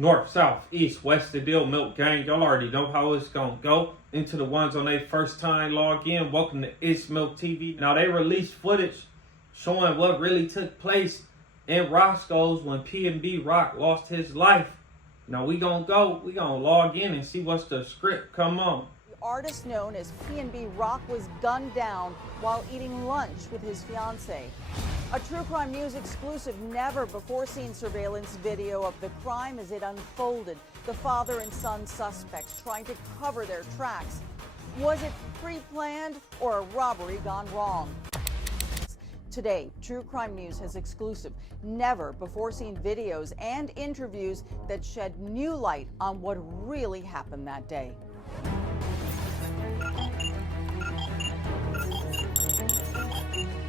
North, south, east, west, the deal, milk gang. Y'all already know how it's gonna go. Into the ones on their first time log in. Welcome to It's Milk TV. Now they released footage showing what really took place in Roscoe's when PnB Rock lost his life. Now we gonna log in and see what's the script. Come on. The artist known as PnB Rock was gunned down while eating lunch with his fiancée. A True Crime News exclusive, never before seen surveillance video of the crime as it unfolded. The father and son suspects trying to cover their tracks. Was it pre-planned or a robbery gone wrong? Today, True Crime News has exclusive, never before seen videos and interviews that shed new light on what really happened that day.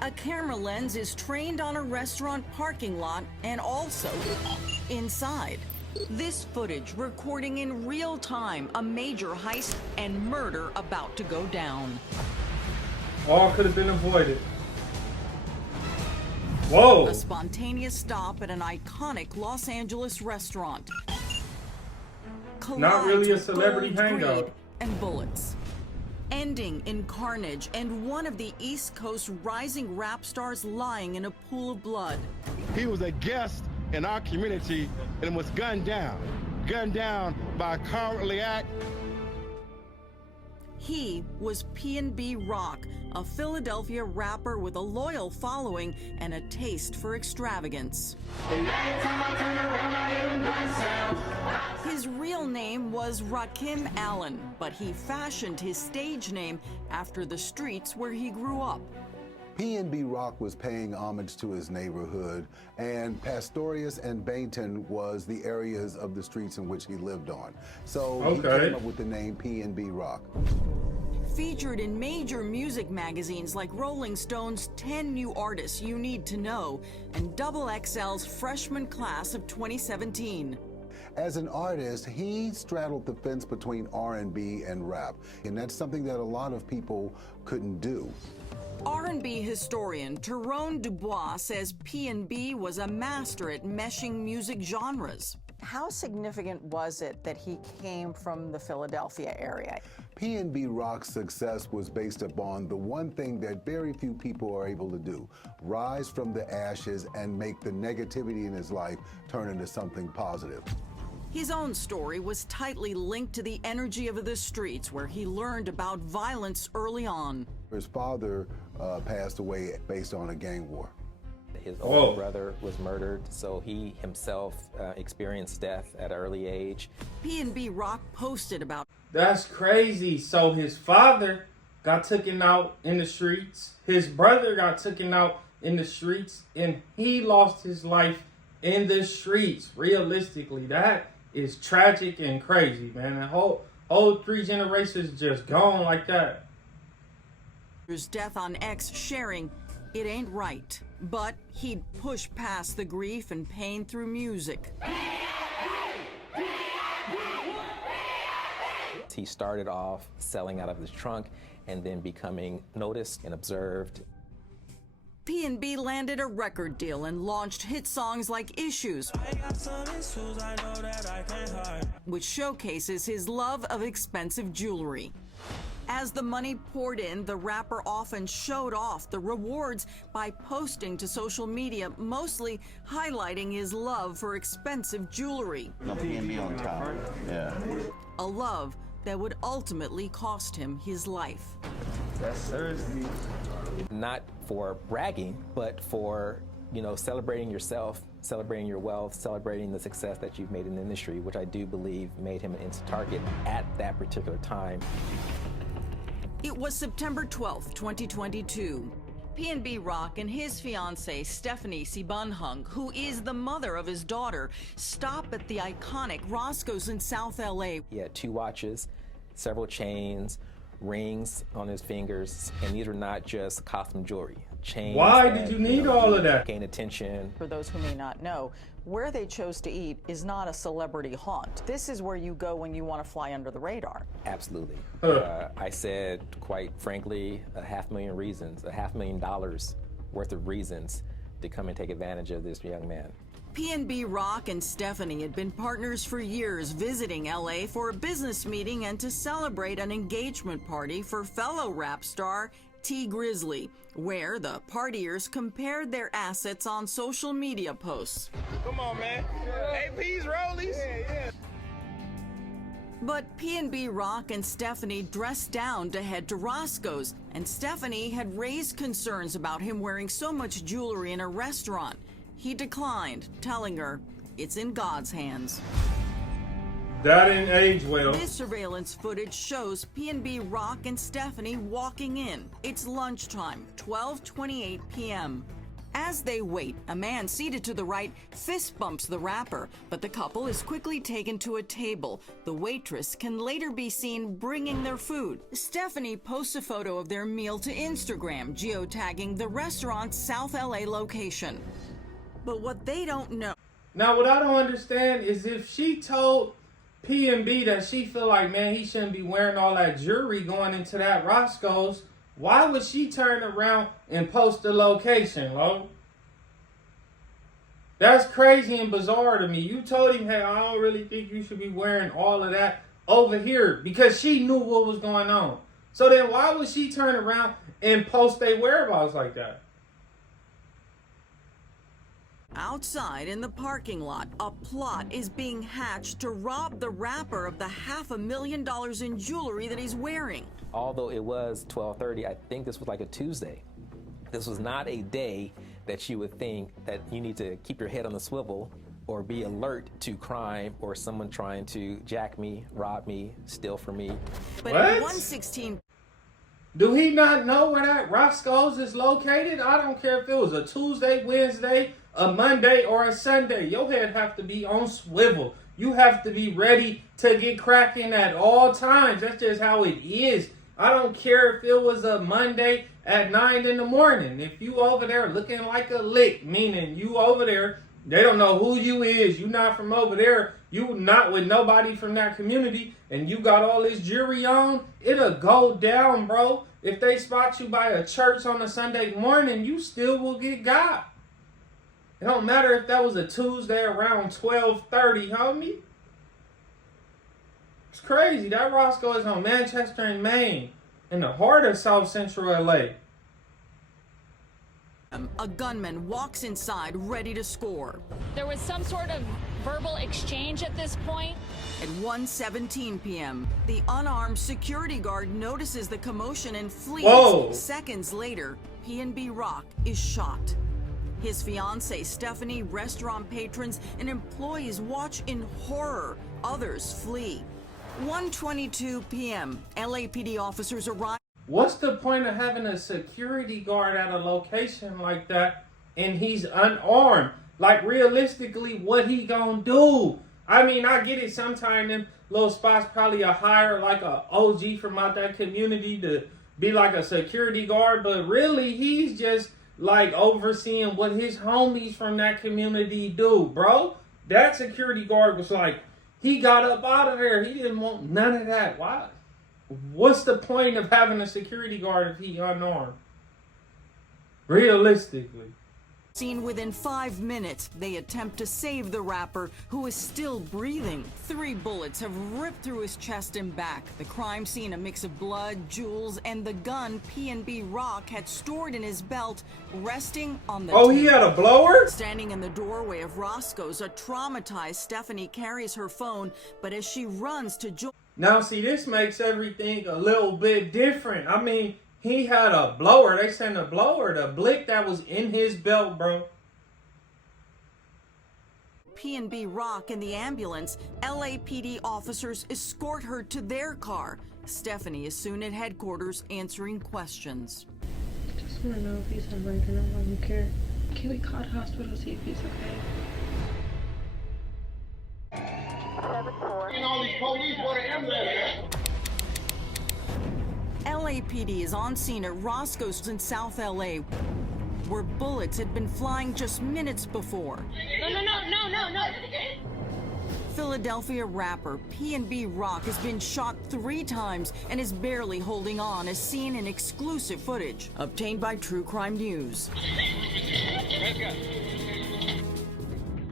A camera lens is trained on a restaurant parking lot and also inside. This footage recording in real time a major heist and murder about to go down. All could have been avoided. Whoa! A spontaneous stop at an iconic Los Angeles restaurant. Not really a Collides with celebrity gold, hangout. greed, and bullets. Ending in carnage and one of the East Coast rising rap stars lying in a pool of blood. He was a guest in our community and was gunned down by a cowardly act. He was PnB Rock, a Philadelphia rapper with a loyal following and a taste for extravagance. His real name was Rakim Allen, but he fashioned his stage name after the streets where he grew up. PnB Rock was paying homage to his neighborhood, and Pastorius and Bainton was the areas of the streets in which he lived on. So he came up with the name PnB Rock. Featured in major music magazines like Rolling Stone's 10 New Artists You Need to Know and XXL's freshman class of 2017. As an artist, he straddled the fence between R&B and rap, and that's something that a lot of people couldn't do. R&B historian Tyrone Dubois says PnB was a master at meshing music genres. How significant was it that he came from the Philadelphia area? PnB Rock's success was based upon the one thing that very few people are able to do: rise from the ashes and make the negativity in his life turn into something positive. His own story was tightly linked to the energy of the streets, where he learned about violence early on. His father passed away based on a gang war. His older brother was murdered, so he himself experienced death at an early age. PnB Rock posted about. That's crazy. So his father got taken out in the streets. His brother got taken out in the streets, and he lost his life in the streets. Realistically, that is tragic and crazy, man. The whole 3 generations just gone like that. His death on X, sharing, "It ain't right," but he'd push past the grief and pain through music. He started off selling out of his trunk and then becoming noticed and observed. PnB landed a record deal and launched hit songs like Issues, which showcases his love of expensive jewelry. As the money poured in, the rapper often showed off the rewards by posting to social media, mostly highlighting his love for expensive jewelry. No PnB on top. Yeah. A love that would ultimately cost him his life. That's Thursday. Not for bragging, but for, celebrating yourself, celebrating your wealth, celebrating the success that you've made in the industry, which I do believe made him an instant target at that particular time. It was September 12th, 2022. PnB Rock and his fiancée, Stephanie Sibunhung, who is the mother of his daughter, stop at the iconic Roscoe's in South LA. He had 2 watches, several chains, rings on his fingers, and these were not just costume jewelry. Chains. Why did you need all of that? Gain attention. For those who may not know, where they chose to eat is not a celebrity haunt. This is where you go when you want to fly under the radar. Absolutely. I said, quite frankly, $500,000 reasons, $500,000 worth of reasons to come and take advantage of this young man. PnB Rock and Stephanie had been partners for years, visiting LA for a business meeting and to celebrate an engagement party for fellow rap star T Grizzly, where the partiers compared their assets on social media posts. Come on, man. AP's rollies. Yeah. But PnB Rock and Stephanie dressed down to head to Roscoe's, and Stephanie had raised concerns about him wearing so much jewelry in a restaurant. He declined, telling her it's in God's hands. That didn't age well. This surveillance footage shows PnB Rock and Stephanie walking in. It's lunchtime, 12:28 p.m. As they wait, a man seated to the right fist bumps the rapper, but the couple is quickly taken to a table. The waitress can later be seen bringing their food. Stephanie posts a photo of their meal to Instagram, geotagging the restaurant's South LA location. But what they don't know. Now, what I don't understand is if she told PnB that she feel like, man, he shouldn't be wearing all that jewelry going into that Roscoe's, why would she turn around and post the location, Lo? That's crazy and bizarre to me. You told him, hey, I don't really think you should be wearing all of that over here, because she knew what was going on. So then why would she turn around and post their whereabouts like that? Outside in the parking lot, a plot is being hatched to rob the rapper of the $500,000 in jewelry that he's wearing. Although it was 12:30, I think this was like a Tuesday. This was not a day that you would think that you need to keep your head on the swivel or be alert to crime or someone trying to jack me, rob me, steal from me. But at 1:16... Do he not know where that Roscoe's is located? I don't care if it was a Tuesday, Wednesday, a Monday, or a Sunday. Your head have to be on swivel. You have to be ready to get cracking at all times. That's just how it is. I don't care if it was a Monday at 9 in the morning. If you over there looking like a lick, meaning you over there, they don't know who you is. You not from over there. You not with nobody from that community, and you got all this jewelry on, it'll go down, bro. If they spot you by a church on a Sunday morning, you still will get got. It don't matter if that was a Tuesday around 12:30, homie. It's crazy. That Roscoe is on Manchester and Maine, in the heart of South Central LA. A gunman walks inside ready to score. There was some sort of verbal exchange at this point. At 1:17 p.m., the unarmed security guard notices the commotion and flees. Whoa. Seconds later, PnB Rock is shot. His fiancée, Stephanie, restaurant patrons, and employees watch in horror. Others flee. 1:22 p.m., LAPD officers arrive. What's the point of having a security guard at a location like that and he's unarmed? Like, realistically, what he gonna do? I mean, I get it. Sometimes them little spots probably hire like a OG from out that community to be like a security guard, but really he's just like overseeing what his homies from that community do, bro. That security guard was like, he got up out of there. He didn't want none of that. Why? What's the point of having a security guard if he unarmed? Realistically. Seen within 5 minutes, they attempt to save the rapper, who is still breathing. 3 bullets have ripped through his chest and back. The crime scene, a mix of blood, jewels, and the gun PnB Rock had stored in his belt, resting on the he had a blower? Standing in the doorway of Roscoe's, a traumatized Stephanie carries her phone, but as she runs to join... Now, see, this makes everything a little bit different. I mean, he had a blower. They sent a blower, the blick that was in his belt, bro. PnB Rock and the ambulance, LAPD officers escort her to their car. Stephanie is soon at headquarters answering questions. I just want to know if he's alright or not. I don't care. Can we call the hospital to see if he's okay? LAPD is on scene at Roscoe's in South LA, where bullets had been flying just minutes before. No. Philadelphia rapper PnB Rock has been shot 3 times and is barely holding on, as seen in exclusive footage obtained by True Crime News.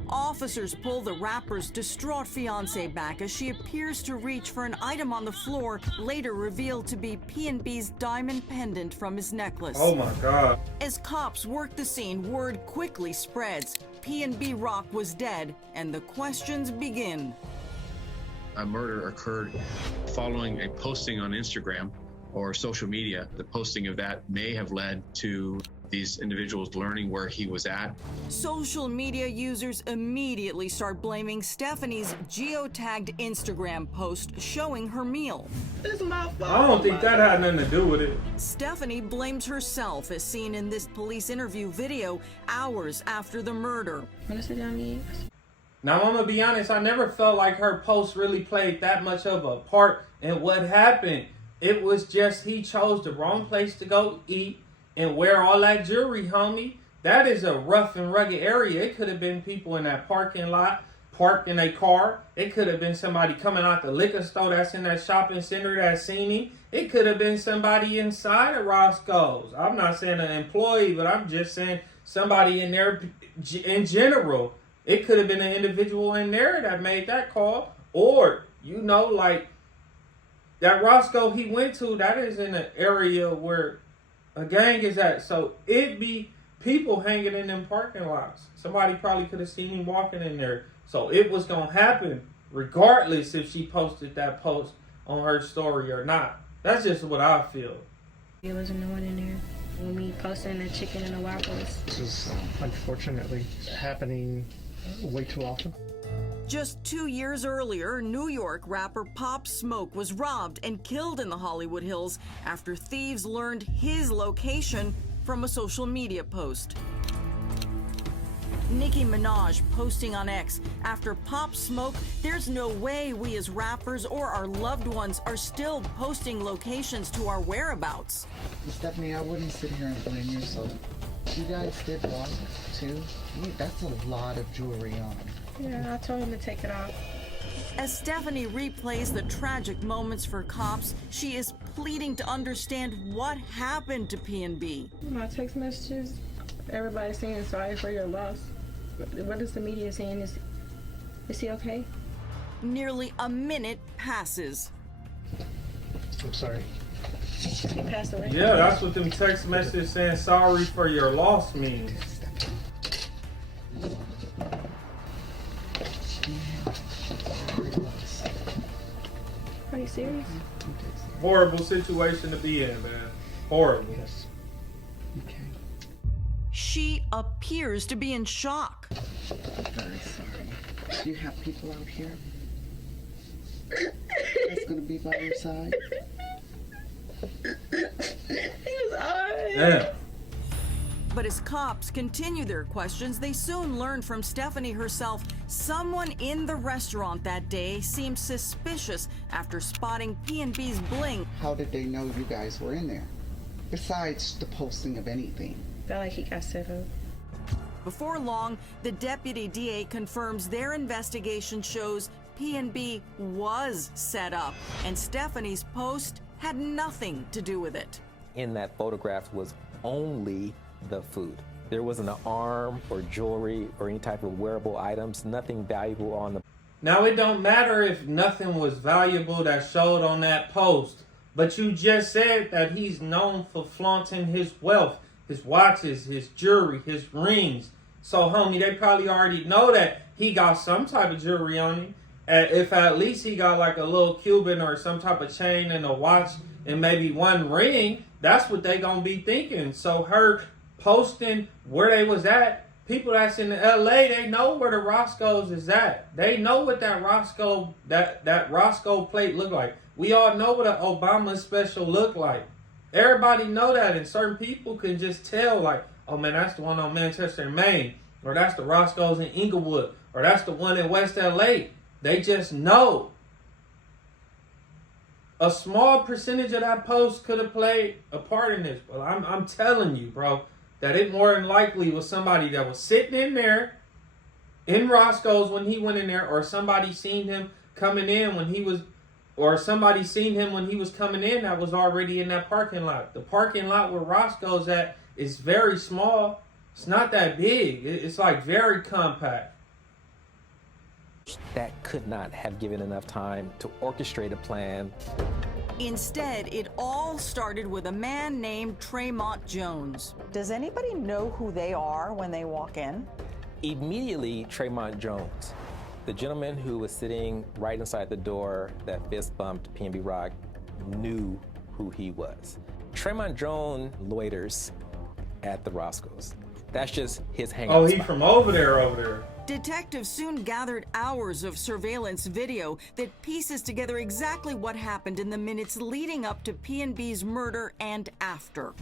Officers pull the rapper's distraught fiancée back as she appears to reach for an item on the floor, later revealed to be PnB's diamond pendant from his necklace. Oh my God. As cops work the scene, word quickly spreads. PnB Rock was dead, and the questions begin. A murder occurred following a posting on Instagram or social media. The posting of that may have led to these individuals learning where he was at. Social media users immediately start blaming Stephanie's geotagged Instagram post showing her meal. It's my fault. I don't think that had nothing to do with it. Stephanie blames herself, as seen in this police interview video hours after the murder. Now, I'm gonna be honest, I never felt like her post really played that much of a part in what happened. It was just he chose the wrong place to go eat and wear all that jewelry, homie. That is a rough and rugged area. It could have been people in that parking lot, parked in a car. It could have been somebody coming out the liquor store that's in that shopping center that seen him. It could have been somebody inside of Roscoe's. I'm not saying an employee, but I'm just saying somebody in there in general. It could have been an individual in there that made that call. Or, you know, like that Roscoe he went to, that is in an area where a gang is at. So it be people hanging in them parking lots. Somebody probably could have seen him walking in there. So it was going to happen regardless if she posted that post on her story or not. That's just what I feel. There wasn't no one in there when we posting the chicken and the waffles. This is unfortunately happening way too often. Just 2 years earlier, New York rapper Pop Smoke was robbed and killed in the Hollywood Hills after thieves learned his location from a social media post. Nicki Minaj posting on X, after Pop Smoke, there's no way we as rappers or our loved ones are still posting locations to our whereabouts. Stephanie, I wouldn't sit here and blame yourself. You guys did walk too. That's a lot of jewelry on. Yeah, I told him to take it off. As Stephanie replays the tragic moments for cops, she is pleading to understand what happened to PnB. My text messages, everybody's saying sorry for your loss. What is the media saying? Is he okay? Nearly a minute passes. I'm sorry. He passed away. Yeah, that's what them text messages saying sorry for your loss means. Are you serious? Horrible situation to be in, man. Horrible. Yes. Okay. She appears to be in shock. I'm very sorry. Do you have people out here that's going to be by your side? He was alright. Yeah. But as cops continue their questions, they soon learn from Stephanie herself someone in the restaurant that day seemed suspicious after spotting PnB's bling. How did they know you guys were in there? Besides the posting of anything. Felt like he got set up. Before long, the deputy DA confirms their investigation shows PnB was set up, and Stephanie's post had nothing to do with it. In that photograph was only the food. There wasn't an arm or jewelry or any type of wearable items, nothing valuable on the... Now, it don't matter if nothing was valuable that showed on that post, but you just said that he's known for flaunting his wealth, his watches, his jewelry, his rings. So, homie, they probably already know that he got some type of jewelry on him. If at least he got like a little Cuban or some type of chain and a watch and maybe one ring, that's what they gonna be thinking. So her posting where they was at, people that's in LA, they know where the Roscoe's is at. They know what that Roscoe, that Roscoe plate look like. We all know what an Obama special look like. Everybody know that, and certain people can just tell like, oh man, that's the one on Manchester and Maine, or that's the Roscoe's in Inglewood, or that's the one in West LA. They just know. A small percentage of that post could have played a part in this, but I'm telling you, bro, that it more than likely was somebody that was sitting in there in Roscoe's when he went in there, or somebody seen him coming in when he was, or somebody seen him when he was coming in that was already in that parking lot. The parking lot where Roscoe's at is very small. It's not that big. It's like very compact. That could not have given enough time to orchestrate a plan. Instead, it all started with a man named Tremont Jones. Does anybody know who they are when they walk in? Immediately, Tremont Jones, the gentleman who was sitting right inside the door that fist bumped PnB Rock, knew who he was. Tremont Jones loiters at the Roscoe's. That's just his hangout Oh, he spot. from over there. Detectives soon gathered hours of surveillance video that pieces together exactly what happened in the minutes leading up to PnB's murder and after.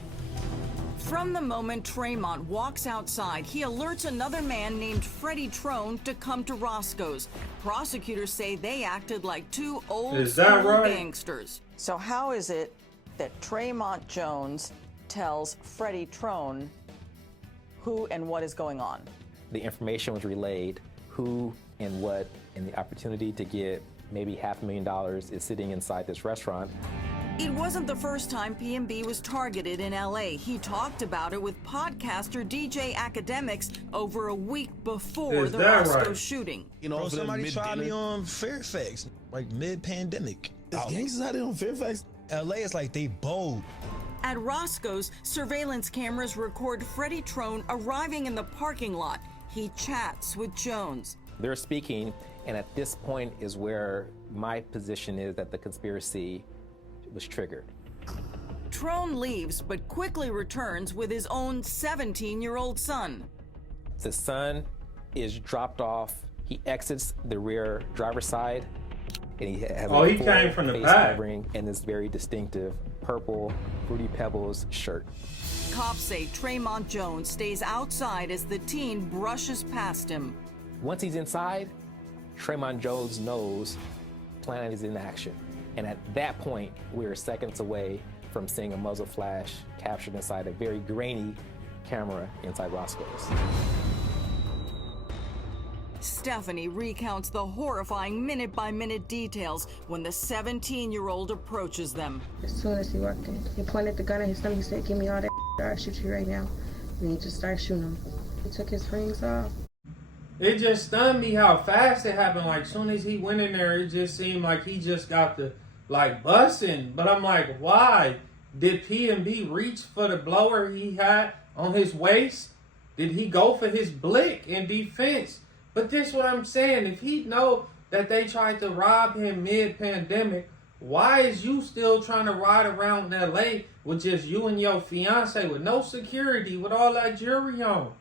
From the moment Tremont walks outside, he alerts another man named Freddie Trone to come to Roscoe's. Prosecutors say they acted like two old school gangsters. So how is it that Tremont Jones tells Freddie Trone who and what is going on? The information was relayed, who and what, and the opportunity to get maybe $500,000 is sitting inside this restaurant. It wasn't the first time PnB was targeted in LA. He talked about it with podcaster DJ Academics over a week before the Roscoe shooting. You know, somebody tried me on Fairfax, like mid-pandemic. There's gangsters out there on Fairfax? LA is like they bold. At Roscoe's, surveillance cameras record Freddie Trone arriving in the parking lot. He chats with Jones. They're speaking, and at this point is where my position is that the conspiracy was triggered. Trone leaves, but quickly returns with his own 17-year-old son. The son is dropped off. He exits the rear driver's side, and he has he came from the face back. covering and this very distinctive purple Fruity Pebbles shirt. Cops say Tremont Jones stays outside as the teen brushes past him. Once he's inside, Tremont Jones knows plan is in action. And at that point, we're seconds away from seeing a muzzle flash captured inside a very grainy camera inside Roscoe's. Stephanie recounts the horrifying minute-by-minute details when the 17-year-old approaches them. As soon as he walked in, he pointed the gun at his stomach. He said, "Give me all that, I'll shoot you right now." And he just started shooting him. He took his rings off. It just stunned me how fast it happened. Like, soon as he went in there, it just seemed like he just got the, busting. But I'm like, why? Did PnB reach for the blower he had on his waist? Did he go for his blick in defense? But this is what I'm saying. If he know that they tried to rob him mid-pandemic, why is you still trying to ride around LA with just you and your fiance with no security, with all that jewelry on?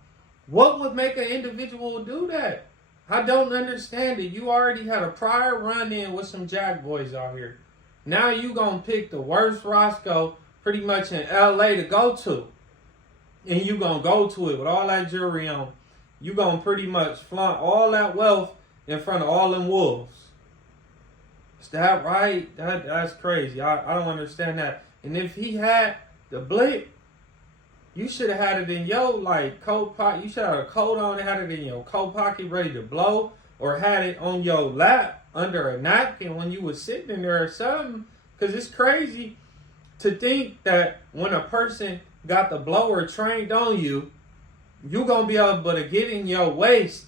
What would make an individual do that? I don't understand it. You already had a prior run-in with some jack boys out here. Now you gonna pick the worst Roscoe pretty much in LA to go to. And you gonna go to it with all that jewelry on. You gonna pretty much flaunt all that wealth in front of all them wolves. Is that right? That's crazy. I don't understand that. And if he had the blick, you should have had it in your coat pocket. You should have a coat on and had it in your coat pocket ready to blow, or had it on your lap under a napkin when you was sitting in there or something. Because it's crazy to think that when a person got the blower trained on you, you gonna be able to get in your waist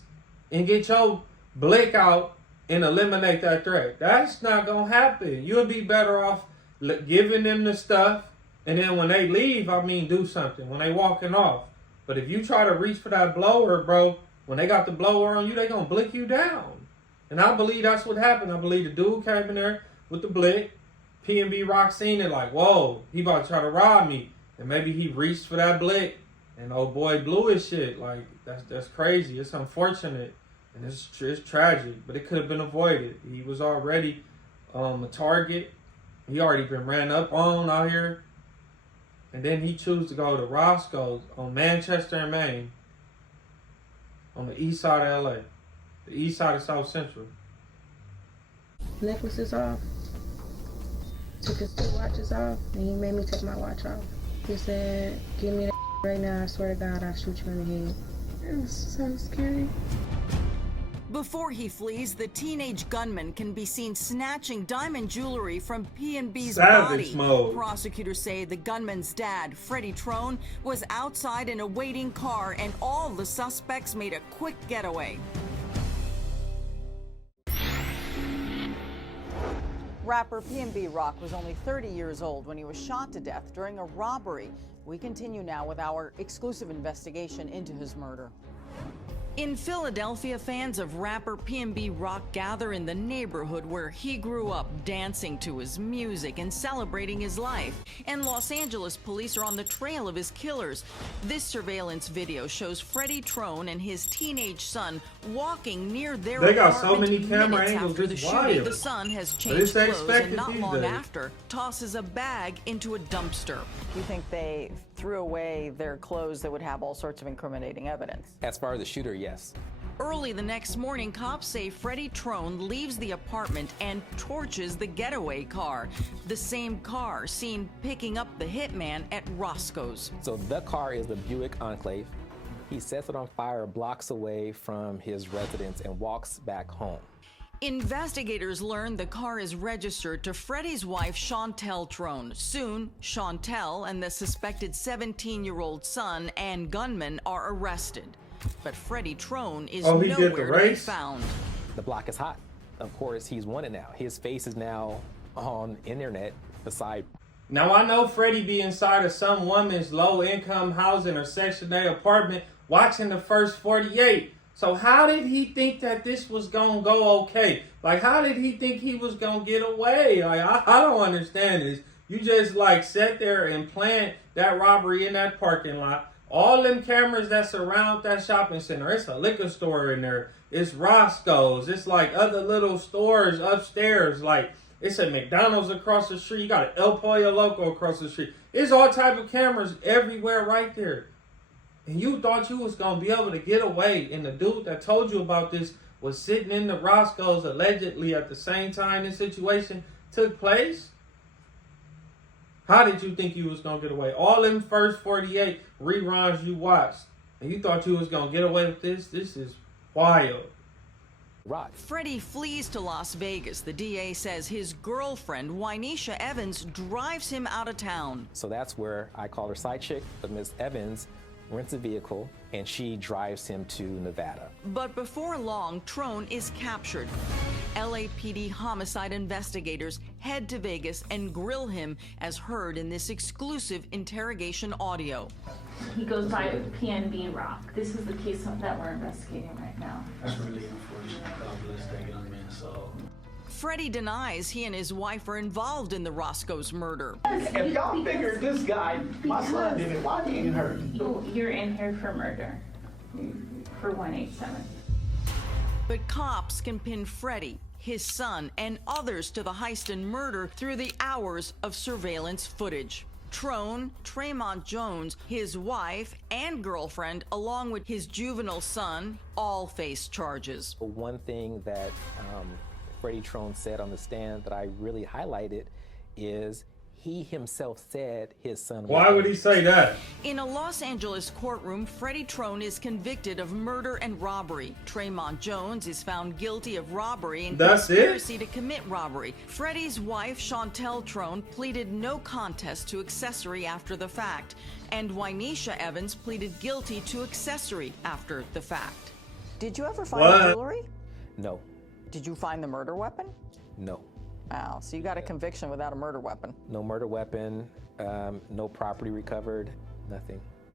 and get your blick out and eliminate that threat. That's not gonna happen. You'll be better off giving them the stuff, and then when they leave, do something. When they walking off. But if you try to reach for that blower, bro, when they got the blower on you, they gonna blick you down. And I believe that's what happened. I believe the dude came in there with the blick. PnB Rock seen it like, whoa, he about to try to rob me. And maybe he reached for that blick. And old boy blew his shit. Like, that's crazy. It's unfortunate. And it's tragic. But it could have been avoided. He was already a target. He already been ran up on out here. And then he chose to go to Roscoe's on Manchester and Main. On the east side of LA. The east side of South Central. Necklaces off. Took his 2 watches off. And he made me take my watch off. He said, "Give me that right now, I swear to God, I'll shoot you in the head." It was so scary. Before he flees, the teenage gunman can be seen snatching diamond jewelry from PnB's body. Mode. Prosecutors say the gunman's dad, Freddie Trone, was outside in a waiting car, and all the suspects made a quick getaway. Rapper PnB Rock was only 30 years old when he was shot to death during a robbery. We continue now with our exclusive investigation into his murder. In Philadelphia, fans of rapper PnB Rock gather in the neighborhood where he grew up, dancing to his music and celebrating his life. And Los Angeles police are on the trail of his killers. This surveillance video shows Freddie Trone and his teenage son walking near their They got apartment so many camera minutes angles, after the it's shooting. wild. The son has But changed it's clothes and expected not these long days. after tosses a bag into a dumpster. You think they threw away their clothes that would have all sorts of incriminating evidence? As far as the shooter, yes. Early the next morning, cops say Freddie Trone leaves the apartment and torches the getaway car. The same car seen picking up the hitman at Roscoe's. So the car is the Buick Enclave. He sets it on fire blocks away from his residence and walks back home. Investigators learn the car is registered to Freddie's wife, Chantel Trone. Soon, Chantel and the suspected 17-year-old son and gunman are arrested. But Freddie Trone is nowhere to be found. The block is hot. Of course, he's wanted now. His face is now on internet beside. Now I know Freddie be inside of some woman's low-income housing or Section 8 apartment watching the first 48. So how did he think that this was gonna go okay? Like, how did he think he was gonna get away? Like, I don't understand this. You just like sat there and planned that robbery in that parking lot. All them cameras that surround that shopping center. It's a liquor store in there. It's Roscoe's. It's like other little stores upstairs. Like, it's a McDonald's across the street. You got an El Pollo Loco across the street. It's all type of cameras everywhere right there. And you thought you was going to be able to get away. And the dude that told you about this was sitting in the Roscoe's allegedly at the same time this situation took place? How did you think you was going to get away? All them first 48 reruns you watched, and you thought you was going to get away with this? This is wild. Rock. Freddie flees to Las Vegas. The DA says his girlfriend, Wynesha Evans, drives him out of town. So that's where I call her side chick, but Miss Evans rents a vehicle and she drives him to Nevada. But before long, Trone is captured. LAPD homicide investigators head to Vegas and grill him as heard in this exclusive interrogation audio. He goes by PnB Rock. This is the case that we're investigating right now. That's really unfortunate. God bless that young man. So Freddie denies he and his wife are involved in the Roscoe's murder. if y'all figured this guy, my son did it, why he ain't hurt? You're in here for murder, for 187. But cops can pin Freddie, his son, and others to the heist and murder through the hours of surveillance footage. Trone, Tremont Jones, his wife and girlfriend, along with his juvenile son, all face charges. One thing that Freddie Trone said on the stand that I really highlighted is he himself said his son. Why would he say that? In a Los Angeles courtroom, Freddie Trone is convicted of murder and robbery. Tremont Jones is found guilty of robbery and conspiracy to commit robbery. Freddie's wife, Chantel Trone, pleaded no contest to accessory after the fact. And Wynesha Evans pleaded guilty to accessory after the fact. Did you ever find the jewelry? No. Did you find the murder weapon? No. Wow, so you got a conviction without a murder weapon. No murder weapon, no property recovered, nothing.